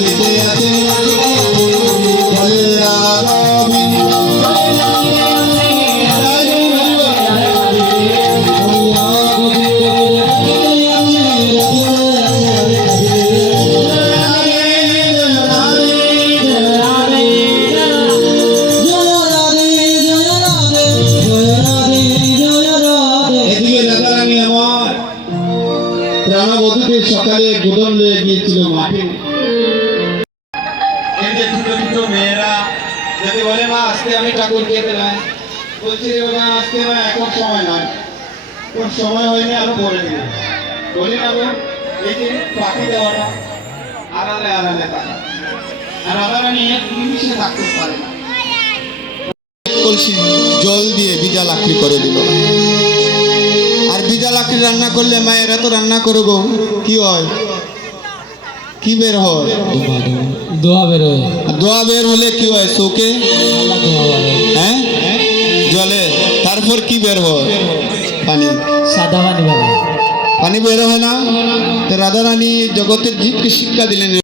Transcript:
রাধিতে আছে প্রাণবধূদের সকালে গোদন লয়ে গিয়েছিল মাঠে। এই যে ছোট ছোট মেয়েরা যদি বলে মা আজকে আমি ঠাকুর খেতে নাই, বলছি রে বাবা আজকে না এখন সময় নয়, কোন সময় হয়নি আরো পরে দিবে বলি না গো। এই যে পাখি দেওয়াটা আড়ালে আড়ালে থাকে, আর রাধারানী এক নিমিষে থাকতে পারে না। কলসি জল দিয়ে ভিজা লাকড়ি করে দিল। আর ভিজা লাকড়ি রান্না করলে মায়েরা তো রান্না করো গো, কি হয়? কি বের হয়? দোয়া বের হয়। দোয়া বের হলে কি হয়? চোখে হ্যাঁ জলে। তারপর কি বের হয়? পানি, সাদা পানি বের হয়। পানি বের হয় না। রাধারানী জগতের জীবকে শিক্ষা দিলেন।